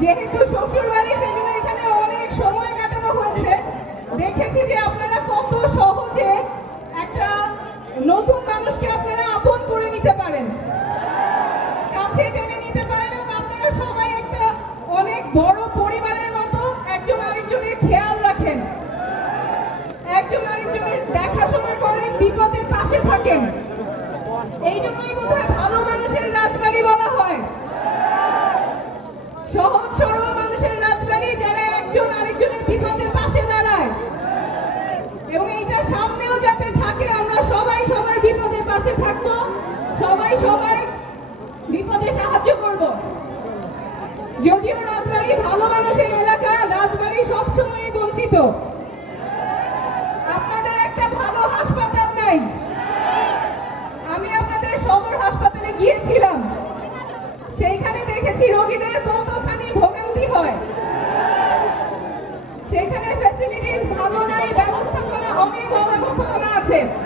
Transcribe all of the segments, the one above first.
যেহেতু শ্বশুর বাড়ি সেজন্য এখানে অনেক সময় কাটানো হয়েছে। দেখেছি যে আপনারা কত সহজে একটা নতুন মানুষকে আপনারা আপন করে নিতে পারেন। কাছে টেনে নিতে পারেন এবং আপনারা সবাই একটা অনেক বড় পরিবারের মতো একজন আরেকজনের খেয়াল রাখেন। একজন আরেকজনের দেখাশোনা করেন, বিপদের পাশে থাকেন। এই জন্যই বোধহয় ভালো মানুষের রাজবাড়ি বলা হয়। বিপদে সাহায্য করব। যদিও রাজবাড়ি ভালো মানুষের এলাকা, রাজবাড়ি সবসময় বঞ্চিত। আপনাদের একটা ভালো হাসপাতাল নাই। আমি আপনাদের সদর হাসপাতালে গিয়েছিলাম। সেইখানে দেখেছি রোগীদের কতখানি ভোগান্তি হয়। সেখানে ফ্যাসিলিটিস ভালো নাই, ব্যবস্থাপনা অনেক অব্যবস্থাপনা আছে।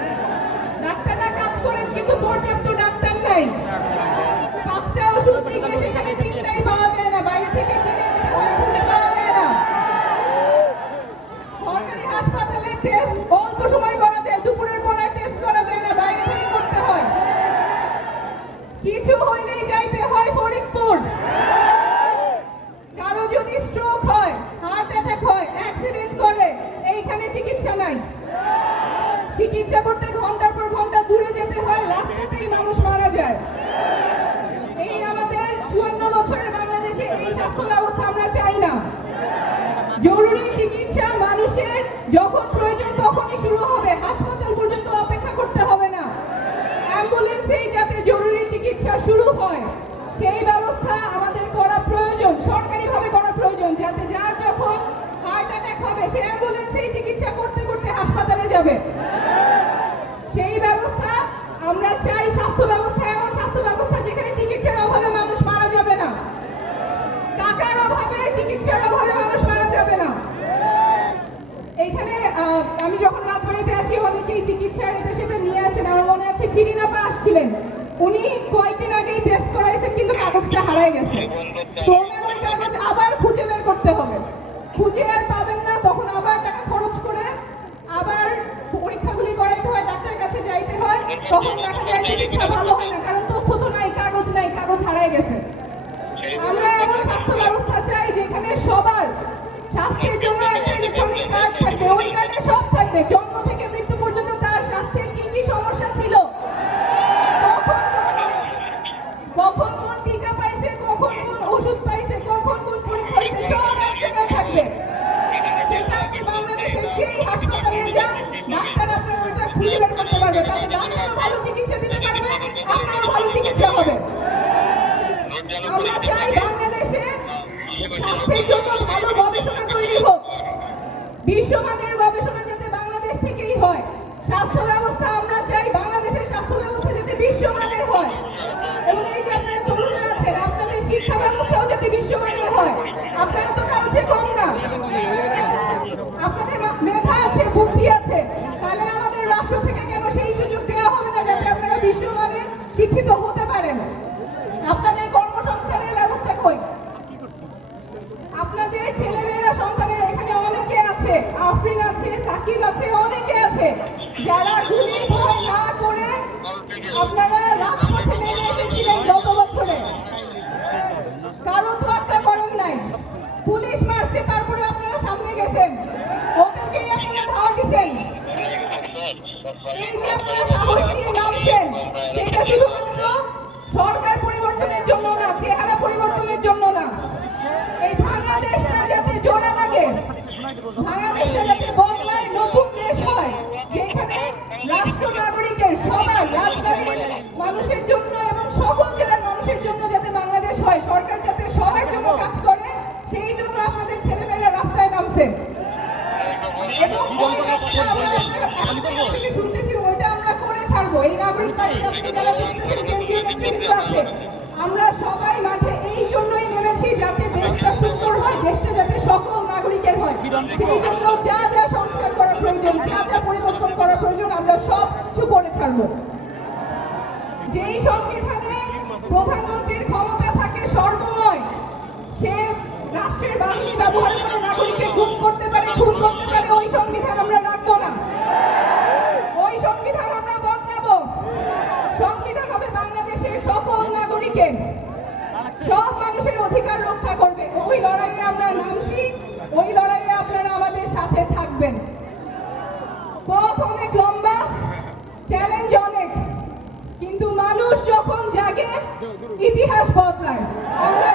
কিছু হইলেই যাইতে হয় ফরিদপুর কারও যদি স্ট্রোক হয় হার্ট অ্যাটাক হয় অ্যাক্সিডেন্ট করে এইখানে চিকিৎসা নাই চিকিৎসা করতে ঘণ্টা স্বাস্থ্য ব্যবস্থা আমরা চাই না। জরুরি চিকিৎসা মানুষের যখন প্রয়োজন তখনই শুরু হবে। হাসপাতাল পর্যন্ত অপেক্ষা করতে হবে না। অ্যাম্বুলেন্সেই যাতে জরুরি চিকিৎসা শুরু হয়, সেই টাকার চিকিৎসার অভাবে মানুষ মারা যাবে না। এইখানে আমি যখন রাজবাড়িতে আসি অনেকেই চিকিৎসার এটা সেটা নিয়ে আসেন। আমার মনে আছে শিরিনাপা আসছিলেন। উনি কয়েকদিন আগেই টেস্ট করাইছেন, কিন্তু কাগজটা হারায় গেছে। ওই কাগজ আবার খুঁজে বের করতে হবে। খুঁজে আর পাবেন না, তখন আবার টাকা খরচ করে আবার পরীক্ষাগুলি করাইতে হয়, ডাক্তারের কাছে যাইতে হয়। তখন দেখা যায় চিকিৎসা ভালো হয় না, কারণ তথ্য তো নাই, কাগজ নাই, কাগজ হারায় গেছে। আমরা এমন স্বাস্থ্য ব্যবস্থা যেখানে সবার স্বাস্থ্যের জন্য একটা ইলেকট্রনিক কার্ড থাকবে ওই কার্ডে সব থাকবে। জন্ম থেকে মৃত্যু পর্যন্ত তার স্বাস্থ্যের কি কি সমস্যা ছিল? কখন কোন- কখন কোন টিকা পাইছে কখন কোন ওষুধ পাইছে কখন কোন পরীক্ষা হয়েছে সব এক জায়গায় থাকবে। সেটা আপনি বাংলাদেশের যেই হাসপাতালে যান ডাক্তার আপনার ওটা খুঁজে বের করতে পারবে। তাতে ডাক্তারও ভালো চিকিৎসা দিতে পারবে আপনারও ভালো চিকিৎসা হবে। আমরা চাই স্বাস্থ্যের জন্য ভালো গবেষণা তৈরি হোক। বিশ্বমানের গবেষণা যাতে বাংলাদেশ থেকেই হয়, স্বাস্থ্য ব্যবস্থা আমরা চাই বাংলাদেশের স্বাস্থ্য ব্যবস্থা যাতে বিশ্বমানের হয়। এবং এই যে আপনারা তরুণরা আছেন, আপনাদের শিক্ষা ব্যবস্থাও যাতে বিশ্বমানের সাকিব আছে, অনেকে আছে। যারা গুলি ভয় না করে আপনারা রাজপথে নেমে এসেছিলেন গত বছরে। কারও তো হত্যা করেন নাই। পুলিশ মারছে, তারপরে আপনারা সামনে গেছেন। ওদেরকেই আপনারা ধাওয়া দিছেন। এই যে আপনারা সাহস আমরা সবাই মাঠে এই জন্যই নেমেছি যাতে দেশটা সুন্দর হয়, দেশটা যাতে সকল নাগরিকের হয়। সেই জন্য যা যা সংস্কার করা প্রয়োজন, যা যা পরিবর্তন করা প্রয়োজন, আমরা সব কিছু করে ছাড়বো। যেই সংবিধানে প্রধানমন্ত্রীর ক্ষমতা থাকে সর্বময়, সে গুম করতে পারে, খুন করতে পারে, ওই সংবিধান আমরা রাখব না ওই সংবিধান আমরা বদলাবো সংবিধান হবে বাংলাদেশের সকল নাগরিকের সব মানুষের অধিকার রক্ষা করবে। ওই লড়াইয়ে আমরা নামছি, ওই লড়াইয়ে আপনারা আমাদের সাথে থাকবেন। পথ অনেক লম্বা চ্যালেঞ্জ অনেক। কিন্তু মানুষ যখন জাগে, ইতিহাস বদলায়। আমরা